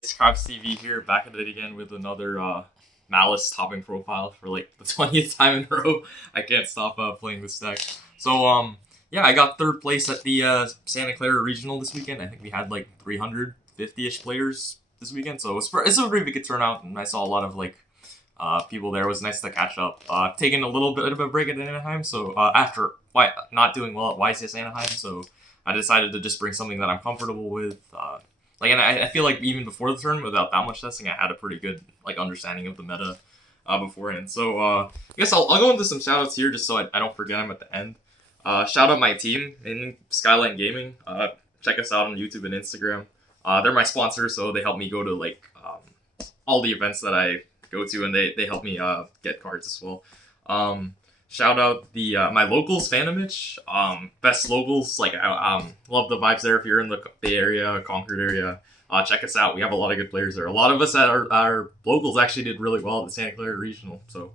It's Crabs TV here, back at it again with another Malice topping profile for like the 20th time in a row. I can't stop playing this deck. So yeah, I got third place at the Santa Clara Regional this weekend. I think we had like 350-ish players this weekend, so it's a pretty good turnout, and I saw a lot of like people there. It was nice to catch up. Taking a little bit of a break at Anaheim, so after not doing well at YCS Anaheim, so I decided to just bring something that I'm comfortable with. And I feel like even before the tournament, without that much testing, I had a pretty good like understanding of the meta beforehand. So I guess I'll go into some shoutouts here just so I don't forget them at the end. Shout out my team in Skyline Gaming. Check us out on YouTube and Instagram. They're my sponsors, so they help me go to like all the events that I go to, and they help me get cards as well. Shout out the my locals fanimage, best locals. Like I love the vibes there. If you're in the Bay Area, Concord area, check us out. We have a lot of good players there. A lot of us at our locals actually did really well at the Santa Clara Regional. So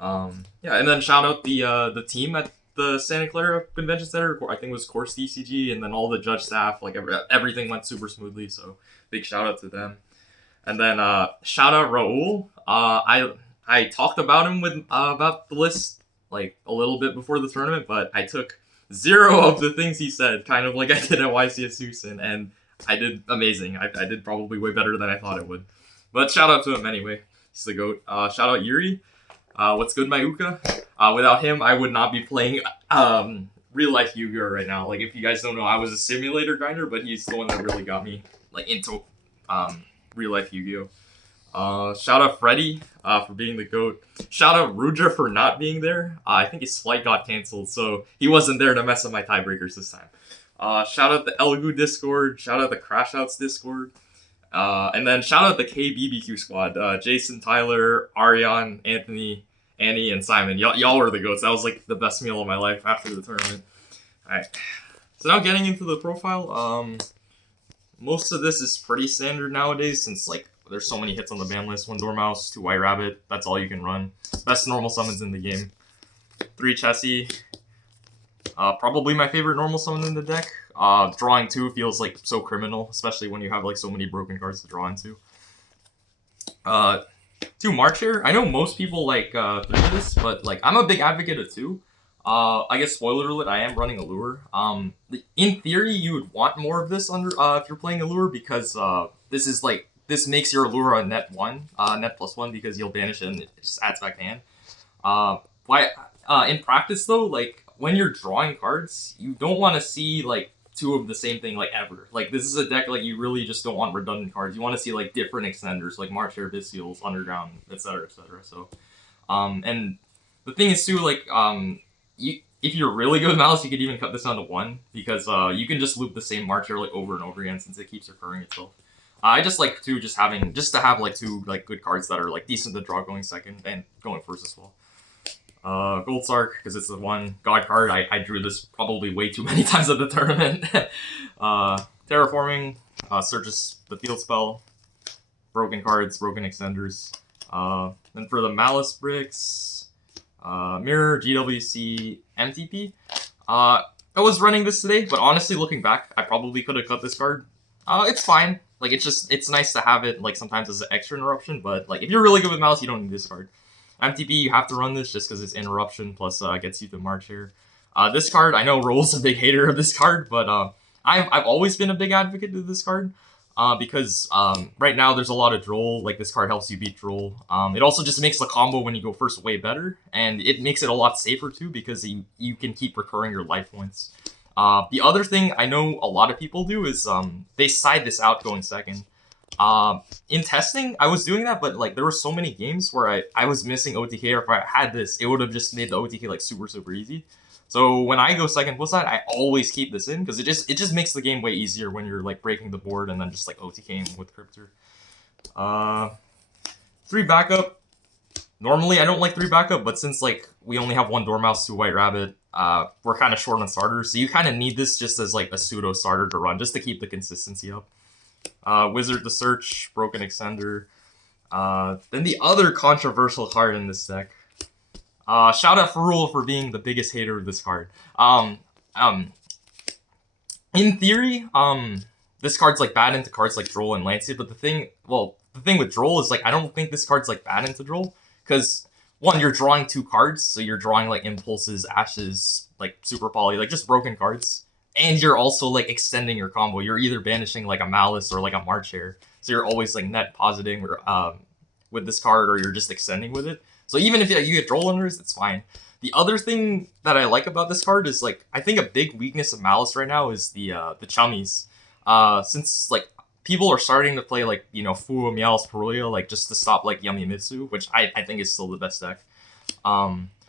yeah, and then shout out the team at the Santa Clara Convention Center. I think it was Course DCG, and then all the judge staff. Like everything went super smoothly. So big shout out to them. And then shout out Raul. I talked about him with about the list like a little bit before the tournament, but I took 0 of the things he said, kind of like I did at YCS Houston, and I did amazing. I did probably way better than I thought it would. But shout out to him anyway. He's the GOAT. Shout out Yuri. What's good, Mayuka? Without him, I would not be playing real life Yu-Gi-Oh right now. Like if you guys don't know, I was a simulator grinder, but he's the one that really got me like into real life Yu-Gi-Oh. Shout out Freddy for being the GOAT. Shout out Ruger for not being there. I think his flight got canceled, so he wasn't there to mess up my tiebreakers this time. Shout out the Elgu Discord. Shout out the Crash Outs Discord. And then shout out the KBBQ squad. Jason, Tyler, Ariane, Anthony, Annie, and Simon. Y'all were the GOATs. That was like the best meal of my life after the tournament. Alright. So now getting into the profile. Most of this is pretty standard nowadays since like there's so many hits on the ban list. 1 Dormouse, 2 White Rabbit. That's all you can run. Best normal summons in the game. 3 Chessie. Probably my favorite normal summon in the deck. Drawing 2 feels like so criminal, especially when you have like so many broken cards to draw into. 2 Marcher. I know most people like 3 this, but like I'm a big advocate of 2. I guess spoiler alert, I am running Allure. In theory, you would want more of this under if you're playing Allure because this is like this makes your Allure a net 1, net +1 because you'll banish it and it just adds back to hand. In practice though, like when you're drawing cards, you don't want to see like 2 of the same thing like ever. Like this is a deck like you really just don't want redundant cards. You want to see like different extenders like March Air, Visceals, Underground, etc. etc. So, and the thing is too like if you're really good with Malice, you could even cut this down to 1 because you can just loop the same March Air like over and over again since it keeps recurring itself. I just like to have like 2 like good cards that are like decent to draw going second and going first as well. Gold Sark because it's the 1 God card. I drew this probably way too many times at the tournament. Terraforming, searches the field spell, broken cards, broken extenders. Then for the Malice bricks, Mirror, GWC, MTP. I was running this today, but honestly looking back, I probably could have cut this card. It's fine. Like it's nice to have it like sometimes as an extra interruption, but like if you're really good with Malice, you don't need this card. MTP, you have to run this just because it's interruption plus gets you the March here. This card, I know Roll's a big hater of this card, but I've always been a big advocate of this card because right now there's a lot of Droll. Like this card helps you beat Droll. It also just makes the combo when you go first way better, and it makes it a lot safer too because you can keep recurring your life points. The other thing I know a lot of people do is they side this out going second. In testing, I was doing that, but like there were so many games where I was missing OTK, or if I had this, it would have just made the OTK like super easy. So when I go second full side, I always keep this in because it just makes the game way easier when you're like breaking the board and then just like OTKing with Cryptor. 3 backup. Normally I don't like 3 backup, but since like we only have 1 Dormouse, 2 White Rabbit, we're kind of short on starters, so you kind of need this just as like a pseudo starter to run, just to keep the consistency up. Wizard the Search, Broken Extender. Then the other controversial card in this deck. Shout out Ferrul for being the biggest hater of this card. In theory, this card's like bad into cards like Droll and Lancea, but the thing with Droll is like I don't think this card's like bad into Droll, because one, you're drawing 2 cards, so you're drawing like Impulses, Ashes, like Super Poly, like just broken cards. And you're also like extending your combo. You're either banishing like a Maliss or like a March Hare. So you're always like net positing or with this card, or you're just extending with it. So even if you get Droll unders, it's fine. The other thing that I like about this card is like I think a big weakness of Maliss right now is the chummies. Since like people are starting to play like Fu, Meowth, Perulia, like just to stop like Yamimitsu, which I think is still the best deck.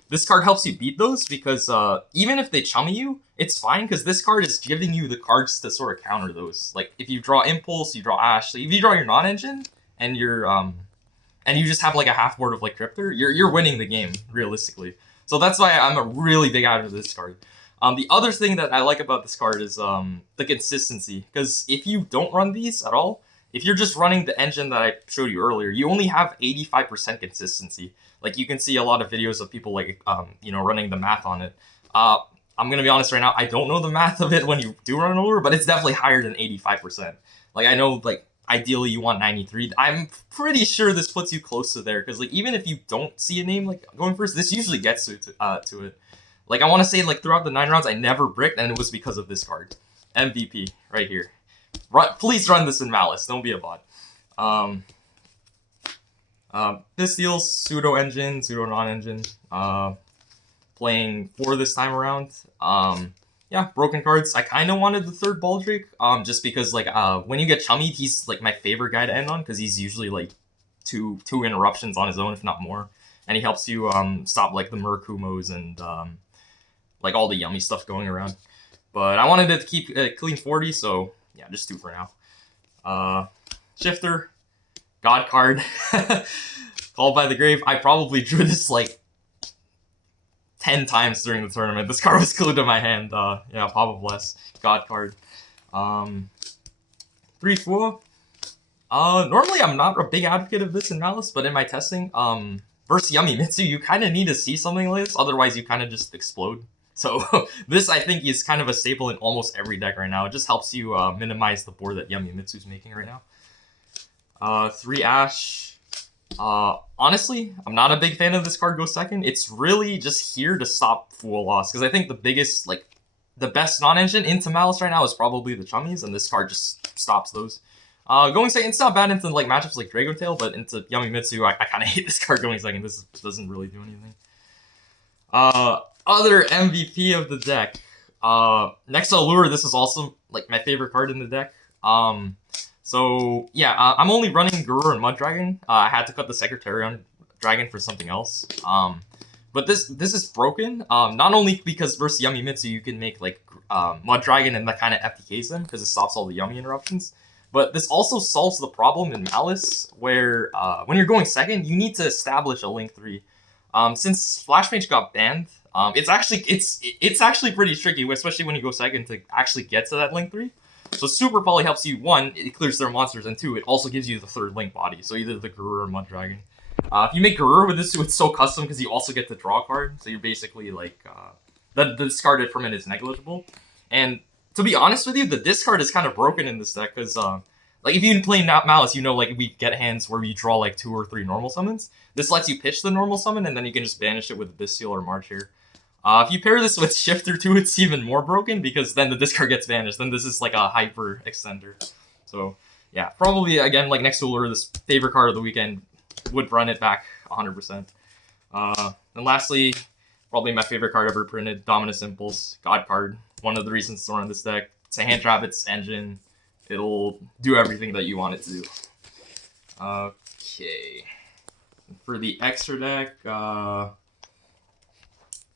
This card helps you beat those because even if they chummy you, it's fine because this card is giving you the cards to sort of counter those. Like if you draw Impulse, you draw Ash. So if you draw your non-engine and you're and you just have like a half board of like Cryptor, you're winning the game realistically. So that's why I'm a really big advocate of this card. The other thing that I like about this card is the consistency, because if you don't run these at all, if you're just running the engine that I showed you earlier, you only have 85% consistency. Like you can see a lot of videos of people like running the math on it. I'm gonna be honest right now, I don't know the math of it when you do run over, but it's definitely higher than 85%. Like I know like ideally you want 93. I'm pretty sure this puts you close to there, because like even if you don't see a name like going first, this usually gets to it. Like I want to say like throughout the 9 rounds I never bricked, and it was because of this card. MVP right here. Please run this in Maliss, don't be a bot. This deals pseudo engine, pseudo non-engine. Playing 4 this time around. Yeah, broken cards. I kind of wanted the 3rd Baldrake, just because like when you get chummied, he's like my favorite guy to end on, because he's usually like two interruptions on his own, if not more, and he helps you stop like the Murakumos and like all the yummy stuff going around. But I wanted it to keep clean 40, so yeah, just 2 for now. Shifter, God card, Called by the Grave. I probably drew this like 10 times during the tournament. This card was glued to my hand. Yeah, Papa Bless, God card. 3-4. Normally I'm not a big advocate of this in Maliss, but in my testing, versus Yamimitsu, you kind of need to see something like this, otherwise you kind of just explode. So this, I think, is kind of a staple in almost every deck right now. It just helps you minimize the board that Yamimitsu's making right now. 3 Ash. Honestly, I'm not a big fan of this card go second. It's really just here to stop Fool Loss, because I think the biggest, like, the best non-engine into Maliss right now is probably the Chummies, and this card just stops those. Going second, it's not bad into like matchups like Dragon Tail, but into Yamimitsu, I kind of hate this card going second. This doesn't really do anything. Other MVP of the deck. Next to Allure, this is also like my favorite card in the deck. So yeah, I'm only running Guru and Mud Dragon. I had to cut the Secretarian Dragon for something else. But this is broken. Not only because versus Yamimitsu you can make like Mud Dragon and that kind of FTKs them because it stops all the Yummy interruptions. But this also solves the problem in Maliss where when you're going second, you need to establish a Link 3. Since Flash Mage got banned, it's actually pretty tricky, especially when you go second, to actually get to that Link 3. So Super Poly helps you, 1, it clears their monsters, and 2, it also gives you the 3rd Link body, so either the Garur or Mud Dragon. If you make Garur with this, it's so custom because you also get to draw a card, so you're basically like, the discarded from it is negligible. And to be honest with you, the discard is kind of broken in this deck, because like if you play Maliss, you know like we get hands where you draw like 2 or 3 normal summons. This lets you pitch the normal summon, and then you can just banish it with Abyss Seal or March here. If you pair this with Shifter 2, it's even more broken, because then the discard gets banished. Then this is like a hyper extender. So yeah, probably again like next to Allure, this favorite card of the weekend, would run it back 100%. And lastly, probably my favorite card ever printed, Dominus Impulse, God card. One of the reasons to run this deck. It's a hand trap, it's engine. It'll do everything that you want it to do. Okay. For the extra deck,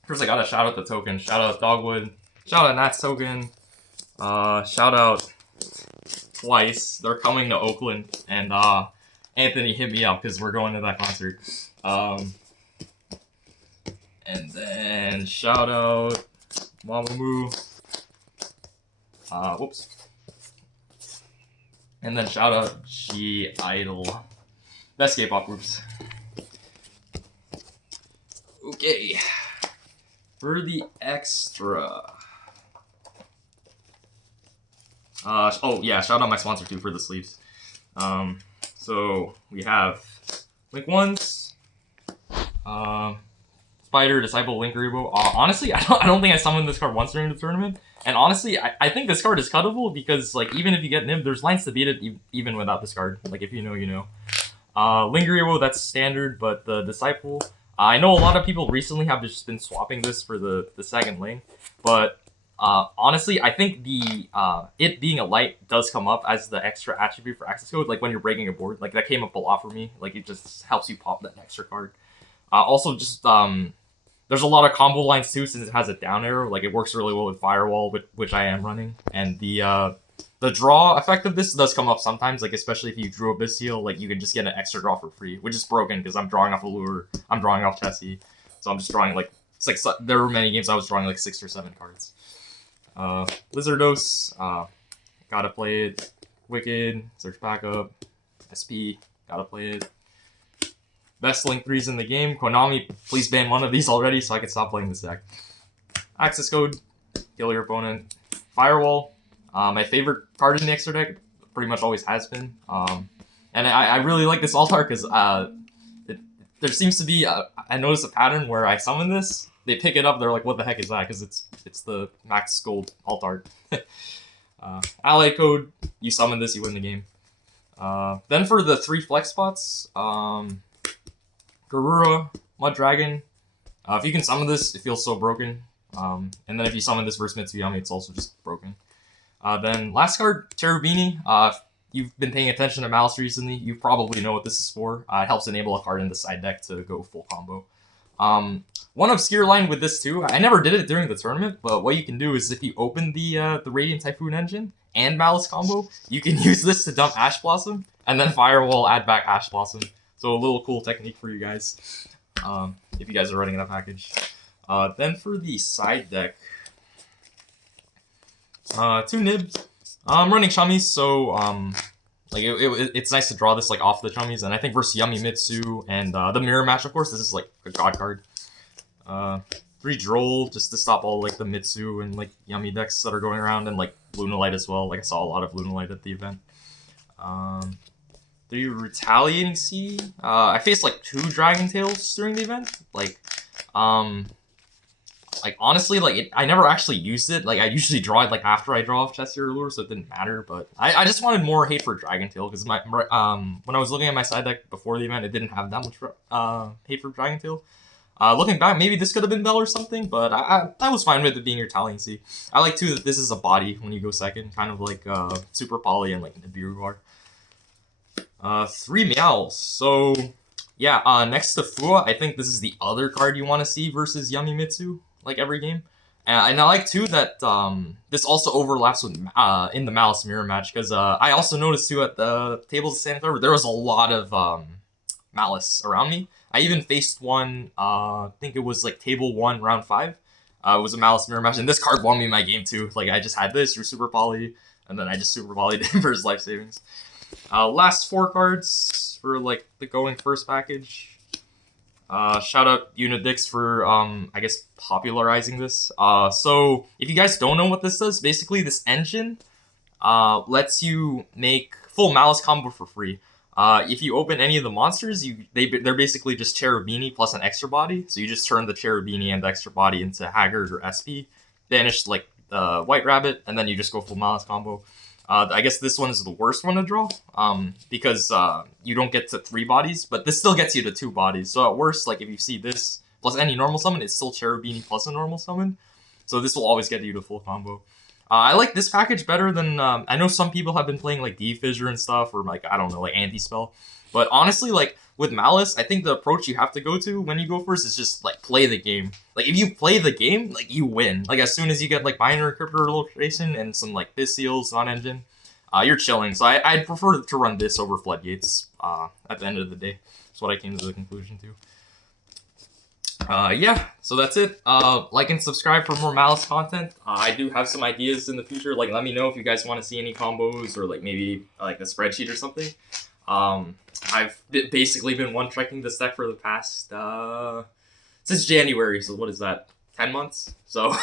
first I gotta shout out the token. Shout out Dogwood. Shout out Nats token. Shout out Twice. They're coming to Oakland, and Anthony hit me up because we're going to that concert. And then shout out Mamamoo. Whoops. And then shout out G Idol. Best K-pop groups. Okay. For the extra. Oh yeah, shout out my sponsor too for the sleeves. So we have Link Ones, Spider, Disciple, Link Rebo. Honestly, I don't think I summoned this card once during the tournament. And honestly, I think this card is cuttable because like even if you get Nib, there's lines to beat it even without this card. Like if you know, you know. Link Rebo, that's standard, but the Disciple, I know a lot of people recently have just been swapping this for the second link, but honestly, I think the it being a light does come up as the extra attribute for access code, like when you're breaking a board. Like that came up a lot for me. Like it just helps you pop that extra card. Also, just there's a lot of combo lines too since it has a down arrow. Like it works really well with Firewall, which I am running, and the draw effect of this does come up sometimes, like especially if you drew a Bystial, like you can just get an extra draw for free, which is broken because I'm drawing off a lure, I'm drawing off Tessie, so I'm just drawing like six. There were many games I was drawing like 6 or 7 cards. Lizardos, gotta play it. Wicked, Search Backup, SP, gotta play it. Best Link 3s in the game. Konami, please ban one of these already so I can stop playing this deck. Access code, kill your opponent. Firewall. My favorite card in the extra deck, pretty much always has been. And I really like this alt art because there seems to be, I noticed a pattern where I summon this, they pick it up, they're like, what the heck is that? Because it's the max gold alt art. Ally code, you summon this, you win the game. Then for the 3 flex spots, Garura, Mud Dragon. If you can summon this, it feels so broken. And then if you summon this versus Mitsuyami, it's also just broken. Then last card, Cherubini. If you've been paying attention to Maliss recently, you probably know what this is for. It helps enable a card in the side deck to go full combo. One obscure line with this too, I never did it during the tournament, but what you can do is if you open the Radiant Typhoon engine and Maliss combo, you can use this to dump Ash Blossom, and then Firewall, add back Ash Blossom. So a little cool technique for you guys, if you guys are running that package. Then for the side deck, 2 nibs. I'm running Chummies, so like it's nice to draw this like off the Chummies, and I think versus Yummy Mitsu and the mirror match, of course, this is like a god card. 3 Droll just to stop all like the Mitsu and like Yummy decks that are going around, and like Lunalight as well. Like I saw a lot of Lunalight at the event. 3 Retaliating Sea. I faced like 2 Dragon Tails during the event. Like honestly, like I never actually used it. Like I usually draw it like after I draw off Chessie or Lure, so it didn't matter. But I just wanted more hate for Dragon Tail because my when I was looking at my side deck before the event, it didn't have that much hate for Dragon Tail. Looking back, maybe this could have been Bell or something, but I was fine with it being Retaliating Sea. I like too that this is a body when you go second, kind of like Super Poly and like Nibiru are. 3 Meows. So yeah, next to Fua, I think this is the other card you want to see versus Yummy Mitsu, like every game. And I like too that this also overlaps with in the Maliss mirror match, because I also noticed too at the tables of Santa Clara there was a lot of Maliss around me. I even faced one, I think it was like table 1, round 5. It was a Maliss mirror match, and this card won me my game too. Like I just had this through Super Poly, and then I just Super Poly'd him for his life savings. Last 4 cards for like the going first package. Shout out Unidix for I guess popularizing this. So if you guys don't know what this does, basically this engine lets you make full Maliss combo for free. If you open any of the monsters, they're basically just Cherubini plus an extra body. So you just turn the Cherubini and the extra body into Haggard or SP, banish like White Rabbit, and then you just go full Maliss combo. I guess this one is the worst one to draw, because you don't get to 3 bodies, but this still gets you to 2 bodies. So at worst, like if you see this plus any normal summon, it's still Cherubini plus a normal summon. So this will always get you to full combo. I like this package better than, I know some people have been playing like D-Fissure and stuff, or like, I don't know, like Anti-Spell. But honestly, like with Maliss, I think the approach you have to go to when you go first is just like play the game. Like if you play the game, like you win. Like as soon as you get like Binary Cryptor Location and some like Bystials on engine, you're chilling. So I'd prefer to run this over Floodgates at the end of the day. That's what I came to the conclusion to. Yeah, so that's it. Like and subscribe for more Maliss content. I do have some ideas in the future. Like, let me know if you guys want to see any combos or like maybe like a spreadsheet or something. I've basically been one-trekking this deck for the past since January. So what is that? 10 months. So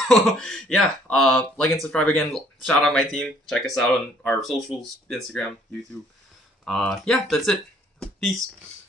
yeah, like and subscribe again. Shout out my team. Check us out on our socials, Instagram, YouTube. Yeah, that's it. Peace.